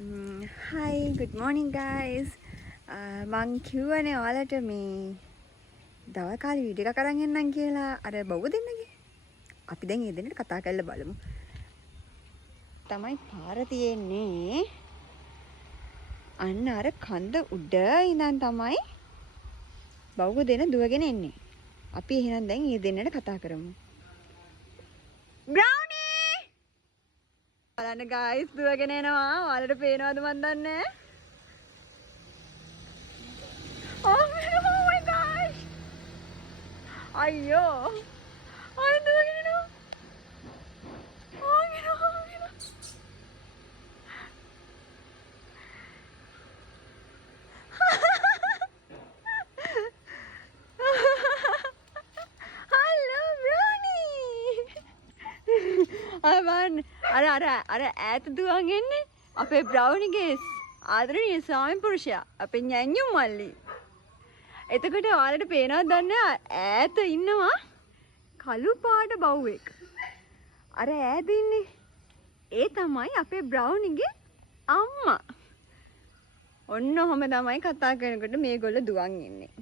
Hi, good morning guys. මං කිව්වනේ ඔයාලට මේ දවල් කාලේ වීඩියෝ එකක් අරන් එන්නම් කියලා අර බව්ව දෙන්නගේ. අපි දැන් ඒ දෙන්නට කතා කරලා බලමු. තමයි පාර තියෙන්නේ. අන්න අර කන්ද උඩ ඉඳන් තමයි බව්ව දෙන්න දුවගෙන එන්නේ. අපි එහෙනම් දැන් ඒ දෙන්නට කතා කරමු. බ්‍රවුනි! බලන්න guys දුවගෙන එනවා. ඔයාලට පේනවද මන් දන්නේ නැහැ. Oh my gosh! අයියෝ! ආයෙ දුවගෙන එනවා. Hello Brownie! අර ඈත දුවන් එන්නේ අපේ බ්‍රවුනිගේ ආදරණීය ස්වාමි පුරුෂයා අපේ ඤඤ්ඤු මල්ලි. එතකොට ඔයාලට පේනවද දන්නේ ඈත ඉන්නවා කළු පාට බව්වෙක්. අර ඈත ඉන්නේ ඒ තමයි අපේ බ්‍රවුනිගේ අම්මා. ඔන්න ඔහම තමයි කතා කරනකොට මේගොල්ලෝ දුවන් ඉන්නේ.